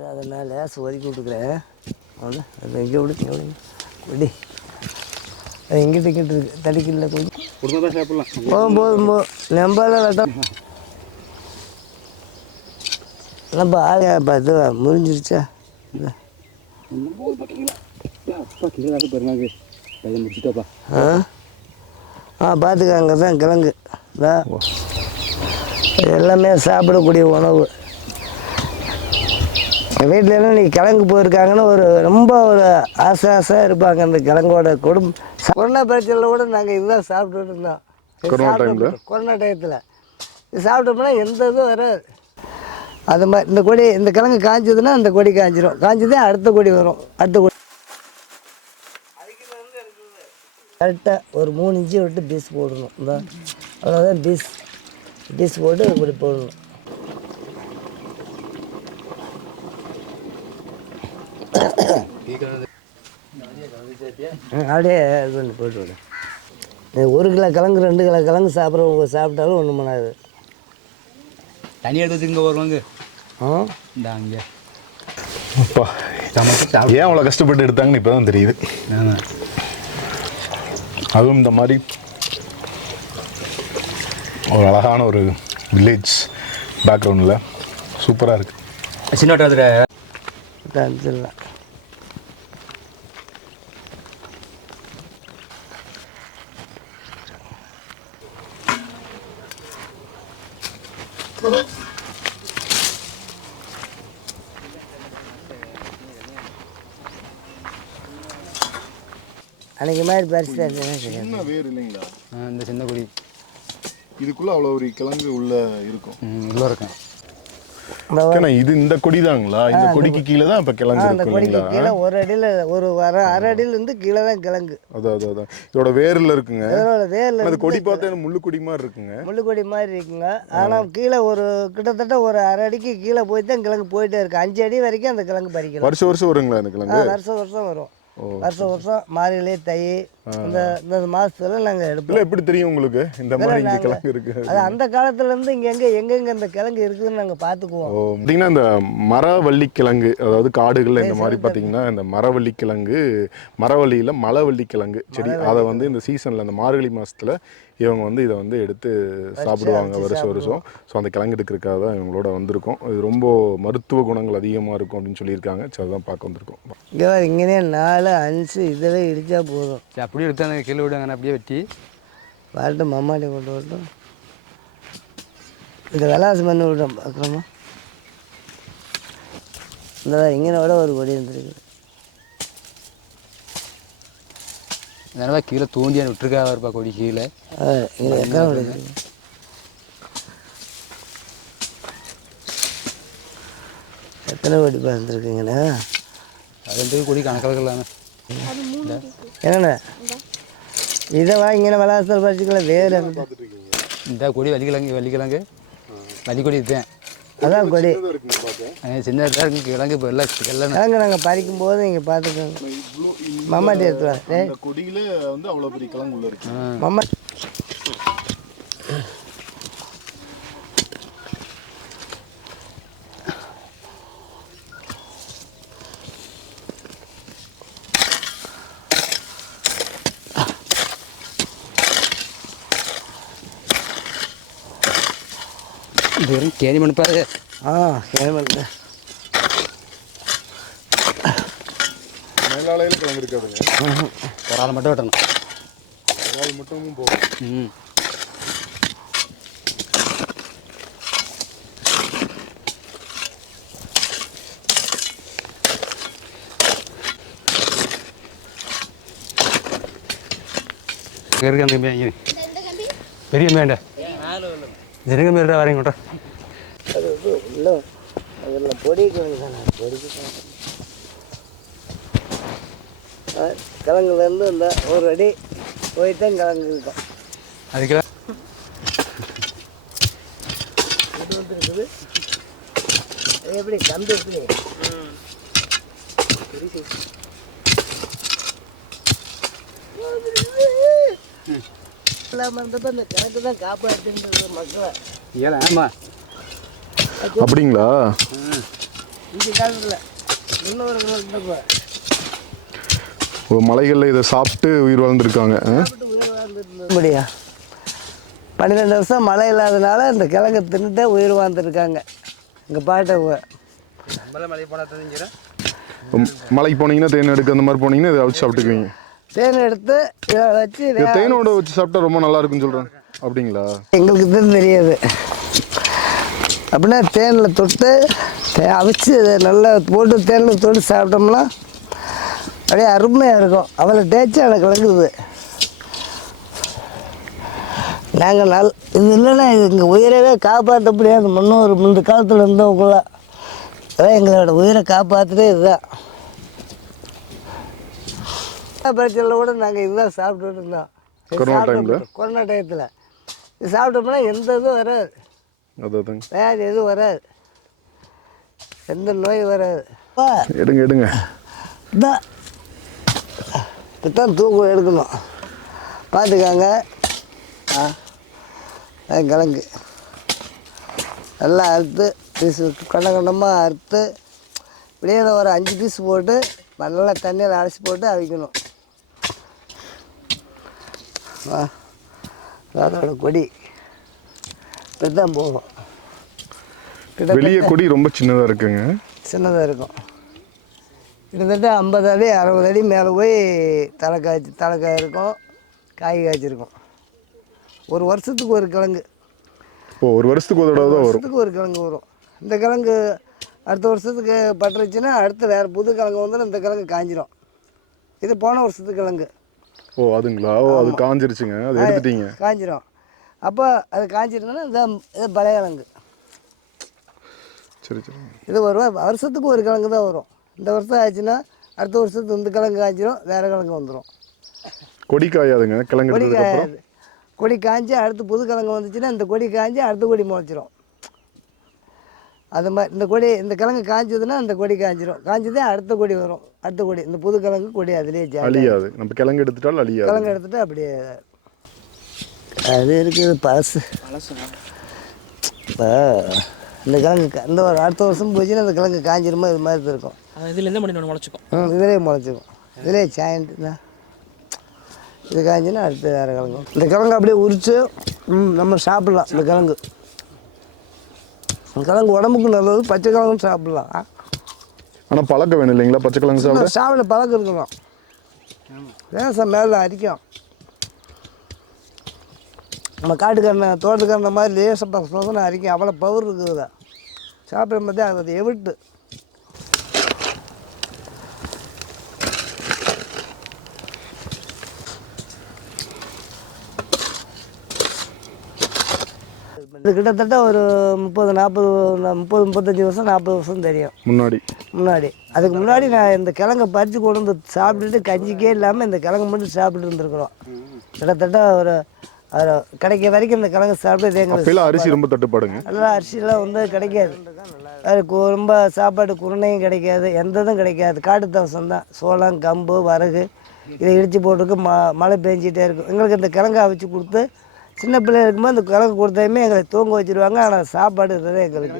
அதை நான் லேஸ் ஒதுக்கி விட்டுக்கிறேன். அவனு அது எங்கே விடுங்க விடி அது எங்கிட்ட கிட்ட இருக்கு தடிக்கல கொஞ்சம் குடும்பம் சாப்பிடலாம். போதும் நம்பால வெட்டம் நம்ம ஆக பார்த்து முறிஞ்சிருச்சா முடிச்சுட்டாப்பா. பார்த்துக்க அங்கே தான் கிழங்கு எல்லாமே சாப்பிடக்கூடிய உணவு. எங்கள் வீட்டிலலாம் நீ கிழங்கு போயிருக்காங்கன்னு ரொம்ப ஆசையாக இருப்பாங்க. அந்த கிழங்கோட கொரோனா பிரச்சனையில் கூட நாங்கள் இதுதான் சாப்பிட்டுட்டு இருந்தோம். கொரோனா டயத்தில் இது சாப்பிட்டோம்னா எந்த இதுவும் வராது. அது மாதிரி இந்த கிழங்கு காய்ச்சதுன்னா அந்த கொடி காய்ச்சிரும். காய்ச்சதே அடுத்த கொடி வரும். அடுத்த கொடி கரெக்டாக ஒரு 3 இன்ச்சு விட்டு பீஸ் போடணும். இந்த அவ்வளோதான் பீஸ் போட்டு இப்படி போடணும். அப்படியே இது பண்ணி போட்டு விடு. 1 கிலோ கிழங்கு 2 கிலோ கிழங்கு சாப்பிட்டாலும் ஒன்றும் பண்ணாது. தனியாக எடுத்து வச்சுங்க வருவாங்க. இந்த அங்கே அப்பா ஏன் அவ்வளோ கஷ்டப்பட்டு எடுத்தாங்கன்னு இப்போ தான் தெரியுது. அதுவும் இந்த மாதிரி ஒரு அழகான ஒரு வில்லேஜ் பேக்ரவுண்டில் சூப்பராக இருக்குது. சின்ன வட்டத்தில் அனுப்பிச்சிடலாம். அன்றைக்கி மாதிரி பரிசு சின்ன வேர் இல்லைங்களா இந்த சின்ன கொடி இதுக்குள்ளே அவ்வளோ ஒரு கிழங்கு உள்ளே இருக்கும். உள்ளே இருக்கும். இது இந்த கொடி தாங்களா? இந்த கொடிக்கு கீழே தான் இப்போ கிழங்கு அந்த கொடிக்கு கீழே ஒரு அடியில் ஒரு அரை அடியிலேருந்து கீழே தான் கிழங்கு. அதான் இதோட வேரில் இருக்குங்க. இதோட வேரில் அது கொடி பார்த்தா முள்ளுக்கொடி மாதிரி இருக்குங்க. முள்ளுக்கொடி மாதிரி இருக்குங்க. ஆனால் கீழே கிட்டத்தட்ட ஒரு அரை அடிக்கு கீழே போய் தான் கிழங்கு போயிட்டே இருக்கு. 5 அடி வரைக்கும் அந்த கிழங்கு பறிக்கலாம். வருஷம் வருங்களா அந்த கிழங்கு? வருஷம் வரும். வருஷம் மார்கழி தை இந்த மாதத்துல நாங்கள் எடுப்போம். எப்படி தெரியும் உங்களுக்கு இந்த மாதிரி இங்கே கிழங்கு இருக்கு? அது அந்த காலத்துலேருந்து எங்கெங்கே இந்த கிழங்கு இருக்குதுன்னு நாங்கள் பார்த்துக்குவோம். பார்த்தீங்கன்னா இந்த மரவள்ளி கிழங்கு, அதாவது காடுகளில் இந்த மாதிரி பார்த்தீங்கன்னா இந்த மரவள்ளி கிழங்கு, மரவள்ளியில் மலவள்ளி கிழங்கு செடி, அதை வந்து இந்த சீசனில் அந்த மார்கழி மாதத்தில் இவங்க இதை எடுத்து சாப்பிடுவாங்க வருஷம். ஸோ அந்த கிழங்கு எடுக்கிறதுக்காக தான் இவங்களோட வந்திருக்கோம். இது ரொம்ப மருத்துவ குணங்கள் அதிகமாக இருக்கும் அப்படின்னு சொல்லியிருக்காங்க. ஸோ அதுதான் பார்க்க வந்திருக்கோம். இங்கே 4 5 இதில் இடித்தா போதும். அப்படியே எடுத்தாங்க கீழே விடுவாங்க. அப்படியே வெட்டி வரட்டும் மம்மாடி கொண்டு வரட்டும். இந்த விளாசம் பண்ணி விட்டோம் பார்க்குறோமா? இந்த இங்கே விட ஒரு கொடி இருந்துருக்கு. அதனால கீழே தூண்டியான விட்டுருக்கா இருப்பா கொடி கீழே. இங்கே எத்தனை கொடி இருக்கு? எத்தனை கொடி பார்த்துருக்குங்கண்ணா? அது கொடி கணக்கில் என்னண்ணா இதை வாங்கின விளாசத்தில் பறிச்சுக்கலாம். வேறு இந்த கொடி வள்ளிக்கிழங்கு வள்ளிக்கொடி இதுதான். அதான் கொடி சின்னதாக இருக்கு கிழங்கு. இப்போ எல்லாம் கிழங்கு நாங்கள் பறிக்கும் போது நீங்கள் பார்த்துக்கோங்க. மம்மாட்டி எடுத்துவாங்க. கொடியில் அவ்வளோ பெரிய கிழங்கு உள்ள இருக்கு. மம்மா கேணி மண்பாரு. கேணி மண் மேலாலையில் கிழங்கு இருக்காதுங்க. ஒரு ஆள் மட்டும் வெட்டணும். ஒரு ஆள் மட்டும் போகும். இருக்கு அந்த பெரிய மேண்ட ஜனங்க மேல வரீங்கட்டா. அது இல்லை அதில் பொடிக்கு வேண்டியதானே. பொடிக்கு கிழங்குலேருந்து இந்த ஒரு அடி போய்தான் கிழங்கு இருக்கும். அதுக்கு வந்துருக்குது. எப்படி கம்பி எப்படி இல்லாமல் இருந்தப்போ இந்த கிழக்கு தான் காப்பாற்றுன்றது மக்களை. ஏழை ஆமாம் அப்படிங்களா? இந்த காலத்தில் முன்னோர்கள் மலைகளில் இதை சாப்பிட்டு உயிர் வாழ்ந்துருக்காங்க. முடியா 12 வருஷம் மழை இல்லாதனால இந்த கிழங்கு தின்னுட்டே உயிர் வாழ்ந்துருக்காங்க எங்கள் பாட்டவங்க. மலைக்கு போனீங்கன்னா தேன் எடுக்க அந்த மாதிரி போனீங்கன்னா இதை வச்சு சாப்பிட்டுக்குவீங்க. தேன் எடுத்து இதை வச்சு தேனோட வச்சு சாப்பிட்டா ரொம்ப நல்லா இருக்குன்னு சொல்கிறாங்க. அப்படிங்களா? எங்களுக்கு தான் தெரியாது. அப்படின்னா தேனில் தொட்டு அவிச்சு நல்லா போட்டு தேனில் தொட்டு சாப்பிட்டோம்னா அப்படியே அருமையாக இருக்கும். அவ்வளோ டேஸ்டான கிழங்குது. நாங்கள் இது இல்லைன்னா இது எங்கள் உயிரவே காப்பாற்ற முடியாது. முந்த காலத்தில் இருந்தவங்கள அதான் எங்களோட உயிரை காப்பாற்றுறதே இதுதான். பிரச்சனையில் கூட நாங்கள் இதுதான் சாப்பிட்டுட்டு இருந்தோம். கொரோனா டயத்தில் இது சாப்பிட்டோம்னா எந்த இதுவும் வராது, வேறு எதுவும் வராது, எந்த நோய் வராது. எடுங்க இதுதான் தூக்கம் எடுக்கணும். பார்த்துக்காங்க. கிழங்கு நல்லா அறுத்து பீஸு கண்டமாக அறுத்து இப்படியே ஒரு 5 பீஸ் போட்டு நல்லா தண்ணியில் அரைச்சி போட்டு அவிக்கணும். அதோட கொடி இப்படி தான் போகும். வெளியே கொடி ரொம்ப சின்னதாக இருக்குங்க. சின்னதாக இருக்கும். கிட்டத்தட்ட 50 அடி 60 அடி மேலே போய் தலைக்காய் இருக்கும், காய் காய்ச்சிருக்கும். ஒரு வருஷத்துக்கு ஒரு கிழங்கு. ஒரு வருஷத்துக்கு ஒரு தடவை தான் வரும். ஒரு கிழங்கு வரும். இந்த கிழங்கு அடுத்த வருஷத்துக்கு பட்டுருச்சுன்னா அடுத்து வேறு புது கிழங்கு வந்து இந்த கிழங்கு காஞ்சிரும். இது போன வருஷத்துக்கு கிழங்கு. அதுங்களா? அது காஞ்சிருச்சுங்க, அது எடுத்துட்டீங்க. காஞ்சிரும். அப்போ அது காஞ்சிருந்தோன்னா இது பழைய கிழங்கு. சரி சரி. இது வருஷத்துக்கு ஒரு கிழங்கு தான் வரும். இந்த வருஷம் ஆச்சுன்னா அடுத்த வருஷத்துக்கு இந்த கிழங்கு காய்ச்சிரும், வேறு கிழங்கு வந்துடும். கொடி காயாதுங்க கிழங்கு. கொடி காயாது. கொடி காய்ஞ்சி அடுத்து புது கிழங்கு வந்துச்சுன்னா இந்த கொடி காய்ஞ்சி அடுத்த கொடி முளைச்சிரும். அது மாதிரி இந்த கிழங்கு காய்ஞ்சதுன்னா அந்த கொடி காய்ஞ்சிரும். காய்ஞ்சதே அடுத்த கொடி வரும். அடுத்த கொடி இந்த புது கிழங்கு கொடி அதுலேயே அழியாது. நம்ம கிழங்கு எடுத்துட்டாலும் அழியாது. கிழங்கு எடுத்துட்டு அப்படியே அது இருக்குது பழசு. இப்போ இந்த கிழங்கு இந்த ஒரு அடுத்த வருஷம் போச்சுன்னா இந்த கிழங்கு காய்ஞ்சிருமா இது மாதிரி இருக்கும். இதில் எந்த மணி முளைச்சிக்கும்? இதிலே முளைச்சிக்கும். இதிலே சாயண்ட்டு தான் இது காய்ஞ்சின்னா அடுத்து வேறு கிழங்கு. இந்த கிழங்கு அப்படியே உரித்து நம்ம சாப்பிட்லாம். இந்த கிழங்கு உடம்புக்கு நல்லது. பச்சை கிழங்கும் சாப்பிட்லாம். ஆனால் பழக்கம் வேணும் இல்லைங்களா? பச்சை கிழங்கு சாப்பிட பழக்கம் இருக்கணும். லேசாக மேலே அரிக்கும். நம்ம காட்டுக்காரனை தோட்டத்துக்காரன மாதிரி லேசாக பசங்க அரிக்கும். அவ்வளோ பவர் இருக்குது. சாப்பிட்ற மாதிரி அது எவிட்டு. இது கிட்டத்தட்ட ஒரு 35 வருஷம் 40 வருஷம் தெரியும் முன்னாடி. அதுக்கு முன்னாடி நான் இந்த கிழங்கை பறித்து கொண்டு வந்து சாப்பிட்டுட்டு கஞ்சிக்கே இல்லாமல் இந்த கிழங்கு மட்டும் சாப்பிட்டு இருந்துருக்குறோம். கிட்டத்தட்ட ஒரு கிடைக்க வரைக்கும் இந்த கிழங்கு சாப்பிட்டு எங்களுக்கு அரிசி ரொம்ப தட்டுப்பாடுங்க. நல்லா அரிசிலாம் வந்து கிடைக்காது. அது ரொம்ப சாப்பாடு குருணையும் கிடைக்காது, எந்த இதுவும் கிடைக்காது. காட்டு தவசம் தான். சோளம், கம்பு, வரகு இதை இடித்து போட்டுருக்கு. மழை பெஞ்சிட்டே இருக்கும். எங்களுக்கு இந்த கிழங்கை அவிச்சு கொடுத்து சின்ன பிள்ளைங்க இருக்கும்போது இந்த கிழங்கு கொடுத்தையுமே எங்களை தூங்க வச்சுருவாங்க. ஆனால் சாப்பாடு இதுதான் எங்களுக்கு.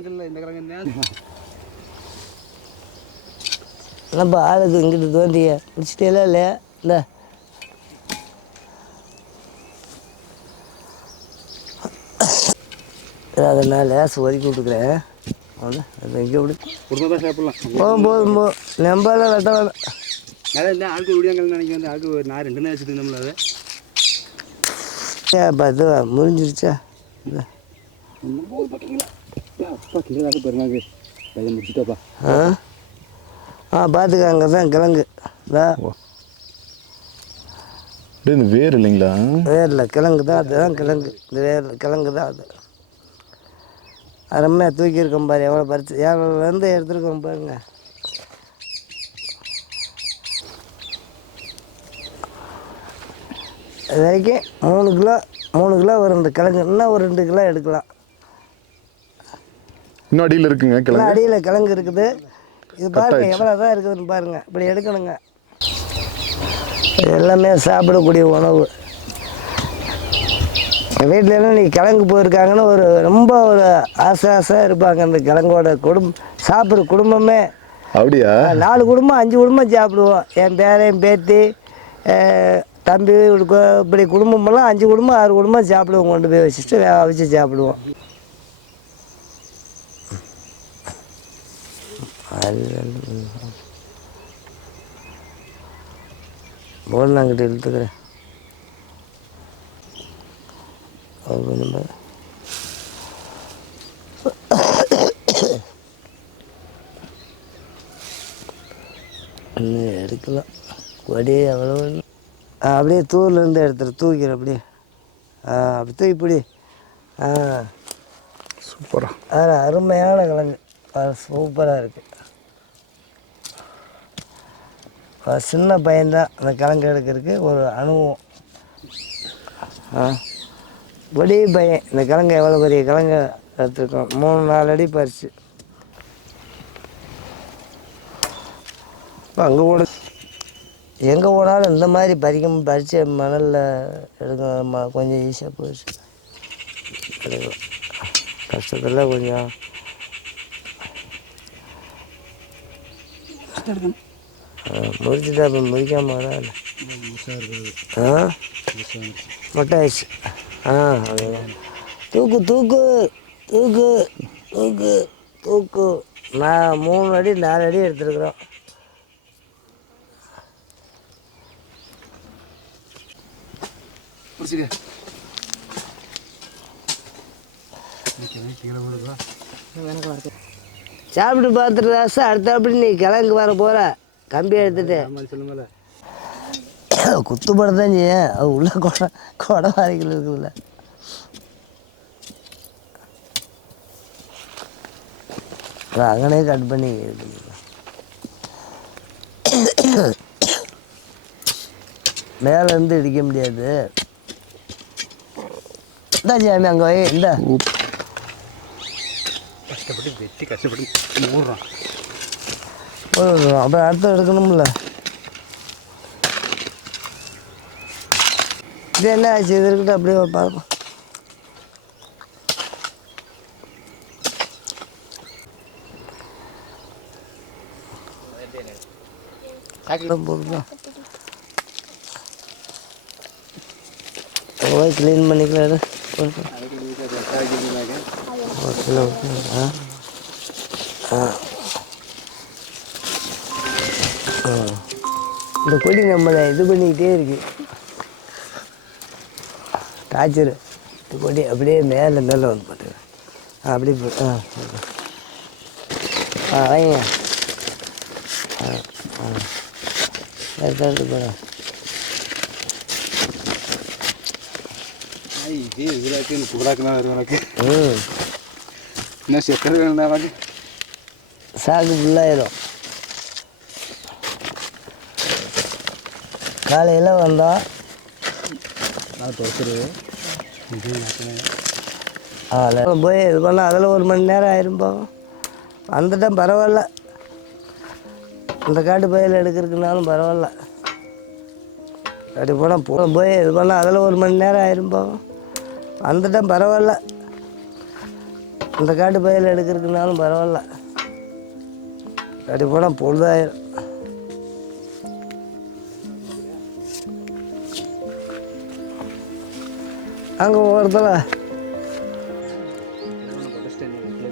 நம்ம ஆளுக்கு இங்கிட்டு தோண்டிய பிடிச்சிட்டேலாம் இல்லையா? இல்லை அதை நான் லேஸ் ஒதுக்கி விட்டுக்கிறேன். அது எங்கே போதும் நம்பலாம் வெட்ட வேணாம். ஆட்கள் விடியாங்கன்னு நினைக்கிறேன். ஆட்கள் நான் 2 நாள் வச்சுட்டு இருந்தோம்ல. அது பார்த்து முறிஞ்சிருச்சா? பார்த்துக்காங்க தான் கிழங்கு. இந்த வேர் இல்லைங்களா? வேரில் கிழங்கு தான். அதுதான் கிழங்கு. இந்த வேரில் கிழங்கு தான் அது. அருமையாக தூக்கியிருக்கோம் பாரு. எவ்வளோ பறிச்சு ஏன்லேருந்து எடுத்துருக்கோம் பாருங்க. இது வரைக்கும் 3 கிலோ வரும் இந்த கிழங்கு. இன்னும் ஒரு 2 கிலோ எடுக்கலாம். இன்னும் அடியில் இருக்குங்க கிழங்கு. அடியில் கிழங்கு இருக்குது. இது பாருங்க எவ்வளோ தான் இருக்குதுன்னு பாருங்க. இப்படி எடுக்கணுங்க. எல்லாமே சாப்பிடக்கூடிய உணவு. எங்கள் வீட்டிலலாம் நீ கிழங்கு போயிருக்காங்கன்னு ஒரு ரொம்ப ஒரு ஆசையாக இருப்பாங்க. அந்த கிழங்கோட சாப்பிட்ற குடும்பமே அப்படியா? 4 குடும்பம் 5 குடும்பம் சாப்பிடுவோம். என் பேரன் என் பேத்தி தம்பி இப்படி குடும்பமெல்லாம் 5 குடும்பம் 6 குடும்பம் சாப்பிடுவோம். கொண்டு போய் வச்சுட்டு வச்சு சாப்பிடுவோம். போல் நான் கிட்ட இழுத்துக்கிறேன். எடுக்கலாம் கொடி அவ்வளோ அப்படியே தூர்லேருந்து தூக்கிறேன் அப்படியே அப்படி தூக்கி பிடி. சூப்பராக அருமையான கிழங்கு சூப்பராக இருக்குது. சின்ன பையன்தான் அந்த கிழங்கு எடுக்கிறதுக்கு ஒரு அனுபவம். பெரிய பையன் இந்த கிழங்கு எவ்வளோ பெரிய கிழங்கு எடுத்துருக்கோம். 3-4 அடி பறிச்சு. இப்போ அங்கே கூட எங்கே போனாலும் இந்த மாதிரி பறித்து மணலில் எடுக்க கொஞ்சம் ஈஸியாக போயிடுச்சு. கஷ்டத்தில் கொஞ்சம் முறிச்சுட்டா இப்போ முறிக்காம வராது. மொட்டை ஆயிடுச்சு. தூக்கு தூக்கு தூக்கு தூக்கு தூக்கு. நான் 3 அடி 4 அடி எடுத்துருக்குறோம். சாப்பிட்டு பார்த்துட்டு ராசா அடுத்தபடி நீ கிழங்கு வர போகிற கம்பி எடுத்துட்டு குத்துப்படத்தான் செய்ய. அது உள்ள கொடை வாரிகள் இருக்குதுல்ல. அங்கனே கட் பண்ணி மேலேருந்து இடிக்க முடியாது. இந்த சாமி அங்கே வை. இந்த கஷ்டப்பட்டு வெட்டி கஷ்டப்பட்டு மூடுறான். அப்புறம் அடுத்து எடுக்கணும்ல. இது என்ன ஆச்சு? இது இருக்கட்டும் அப்படியே பார்ப்போம். போடுதான் போய் க்ளீன் பண்ணிக்கலாம். இந்த கொடி நம்மளை இது பண்ணிக்கிட்டே இருக்கு. டார்ச்சரு. இந்த கொடி அப்படியே மேலே வந்து போட்டு அப்படியே போட்டு வைங்க. எடுத்து போகிறேன். என்ன சக்கரை வேணும்னா சாக்கு ஃபுல்லாயிடும். காலையில் வந்தோம். போய் இது பண்ணால் அதில் 1 மணி நேரம் ஆயிரும்போ. வந்துட்டேன் பரவாயில்ல. இந்த காட்டு பயிர் எடுக்கிறதுனாலும் பரவாயில்ல. அப்படி போனால் போய் இது பண்ணால் அதில் 1 மணி நேரம் ஆயிரும்போ. வந்துட்டேன் பரவாயில்ல. இந்த காட்டு பயிர் எடுக்கிறதுனாலும் பரவாயில்ல. அப்படி போனால் பொழுதாயிரும். அங்கே ஒவ்வொருத்தல 25 கிலோ.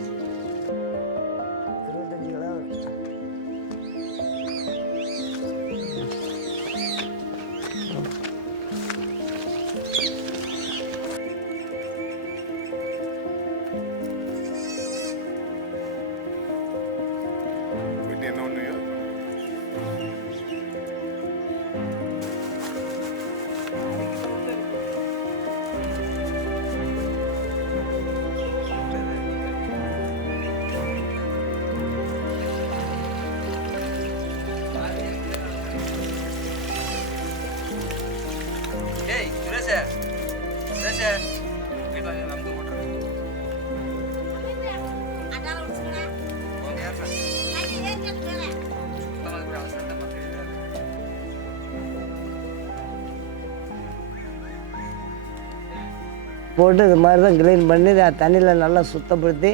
போட்டு இது மாதிரி தான் க்ளீன் பண்ணி தண்ணியில் நல்லா சுத்தப்படுத்தி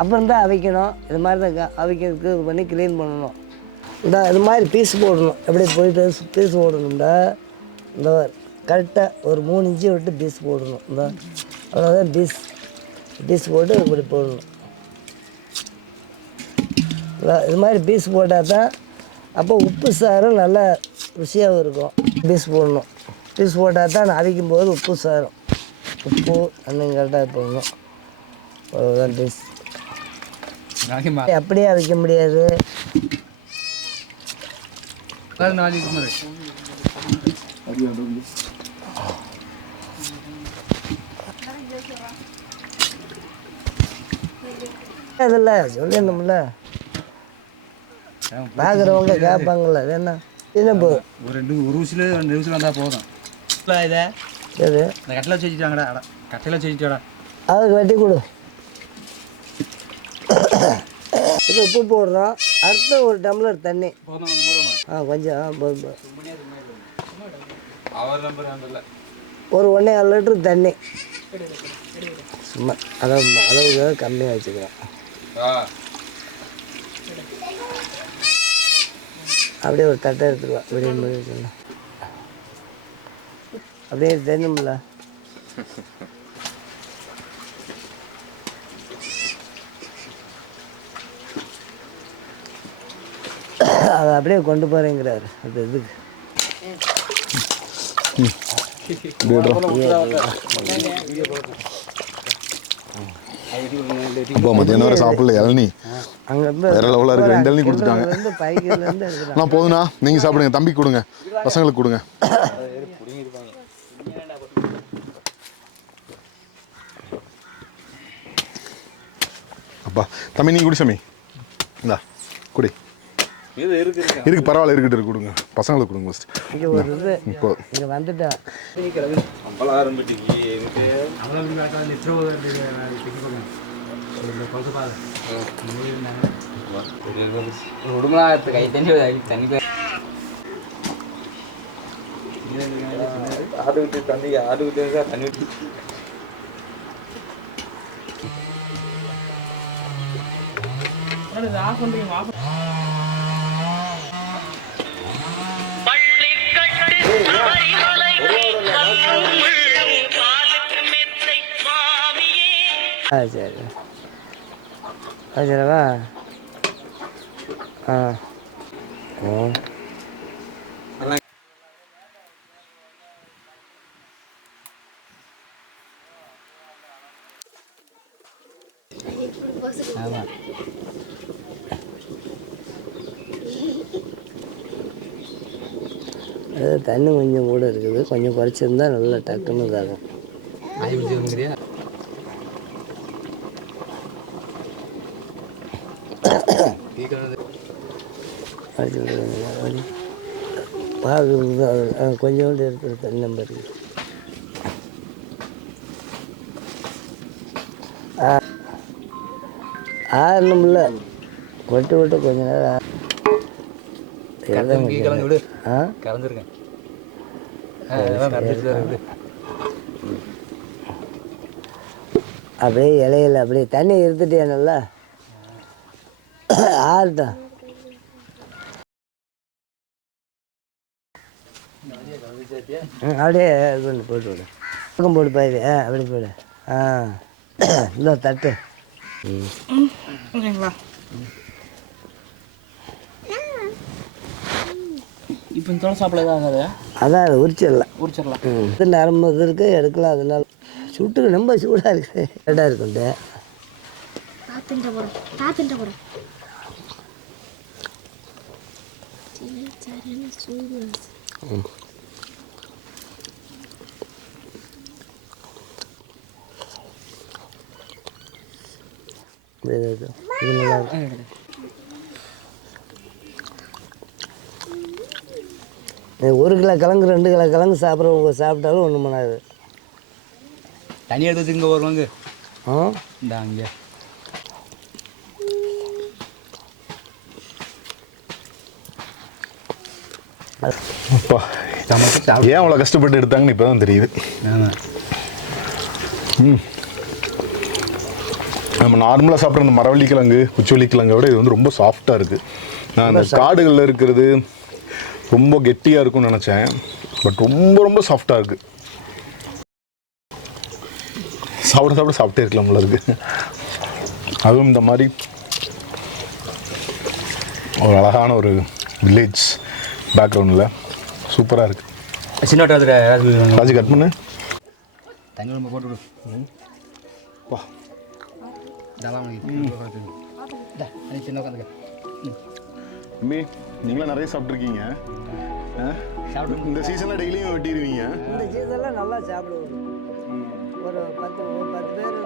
அப்புறம் தான் அவிக்கணும். இது மாதிரி தான் அவிக்கிறதுக்கு இது பண்ணி க்ளீன் பண்ணணும். இது மாதிரி பீஸ் போடணும். எப்படி போயிட்டு பீஸ் போடணும்டா இந்த கரெக்டாக ஒரு 3 இன்ச்சு விட்டு பீஸ் போடணும். இந்த அவ்வளோதான் பீஸ் போட்டு இப்படி போடணும். இது மாதிரி பீஸ் போட்டால் தான் அப்போ உப்பு சாரும் நல்லா ருசியாகவும் இருக்கும். பீஸ் போடணும். பீஸ் போட்டால் தான் அவிக்கும் போது உப்பு சாரும். உப்பு அன்னைக்கு கரெக்டாக போடணும். அவ்வளோதான் பீஸ். அப்படியே அவிக்க முடியாது. அதில் சொல்லணும்ல, பார்க்குறவங்க கேட்பாங்கள்ல. அது என்ன என்ன போ ஒரு விசில் வந்தால் போதும். இதை எது இந்த கட்டில் வச்சு வச்சுட்டாங்கடா. கட்டில் வச்சு வச்சுட்டாடா. அதுக்கு வெட்டி கொடு. இது உப்பு போடுறோம். அடுத்த ஒரு டம்ளர் தண்ணி. கொஞ்சம் ஒரு 1.5 லிட்டர் தண்ணி. சும்மா அளவுக்கு கம்மியாக வச்சுக்கிறேன். அப்படியே ஒரு தட்டை எடுத்துக்கலாம். அப்படியே வச்சுக்கலாம். அப்படியே தெரியுமில்ல. அதை அப்படியே கொண்டு போகிறேங்கிறாரு. அது இதுக்கு இப்போ மத்தியானம் வரை சாப்பிடல இளநீ. அங்கேருந்து வேற லெவலாக இருக்குது. 2 இளநீ கொடுத்துட்டாங்க. பைக்கிலேருந்து எடுத்துட்டாங்க. நான் போதுண்ணா, நீங்கள் சாப்பிடுங்க. தம்பி கொடுங்க, பசங்களுக்கு கொடுங்க. அப்பா தம்பி நீங்கள் குடி சாமி. இந்தா குடி. இருக்கு பரவாயில்ல, இருக்கட்டும் கொடுங்க. பசங்களுக்கு கொடுங்க ஃபஸ்ட். இங்கே ஒரு இது இப்போ இங்கே வந்துட்டேன். சரி சரிவா. ஆமாம். தண்ணி கொஞ்சம் கூட இருக்குது. கொஞ்சம் குறைச்சிருந்தா நல்லா டக்குன்னு இதாகும். கொஞ்சோண்டு இருக்கிற தண்ணி நம்பர் ஆறணும்ல. விட்டு விட்டு கொஞ்ச நேரம் அப்படியே இலையில அப்படியே தண்ணி இருந்துட்டே நல்லா ஆறுதான். அப்படியே இது பண்ணி போட்டு விடு. பக்கம் போட்டு பாயுது. அப்படி போடு. இந்த தட்டு. இப்போ இந்த சாப்பிட ஆகாது. அதான் அது உரிச்சிடலாம். இது நரம்பு இது இருக்குது, எடுக்கலாம். அதனால சுட்டுக்கு ரொம்ப சூடாக இருக்குது. ரெடாக இருக்குண்டு. இது நல்லா இருக்கும். 1 கிலோ கிழங்கு 2 கிலோ கிழங்கு சாப்பிட்றவங்க சாப்பிட்டாலும் ஒன்றும் பண்ணாது. தண்ணி எடுத்து வச்சுங்க வருவாங்க. இந்த அங்கே ஏன் அவ்வளோ கஷ்டப்பட்டு எடுத்தாங்கன்னு இப்போ தான் தெரியுது. நம்ம நார்மலாக சாப்பிட்ற அந்த மரவள்ளிக்கிழங்கு குச்சிவள்ளிக்கிழங்கை விட இது வந்து ரொம்ப சாஃப்டாக இருக்குது. நான் அந்த காடுகளில் இருக்கிறது ரொம்ப கெட்டியாக இருக்கும்னு நினச்சேன். பட் ரொம்ப ரொம்ப சாஃப்டாக இருக்குது. சாப்பிட்டே இருக்கலாம் போல இருக்குது. அதுவும் இந்த மாதிரி ஒரு அழகான ஒரு வில்லேஜ் பேக்ரவுண்டில் சூப்பராக இருக்குது. சின்ன ராஜி கட் பண்ணு. தண்ணி ரொம்ப போட்டு வா. நீங்களாம் நிறைய சாப்பிட்ருக்கீங்க. இந்த சீசனில் டெய்லியும் வெட்டிடுவீங்க. இந்த சீசன்லாம் நல்லா சாப்பிடுவோம். ஒரு 10 பேர்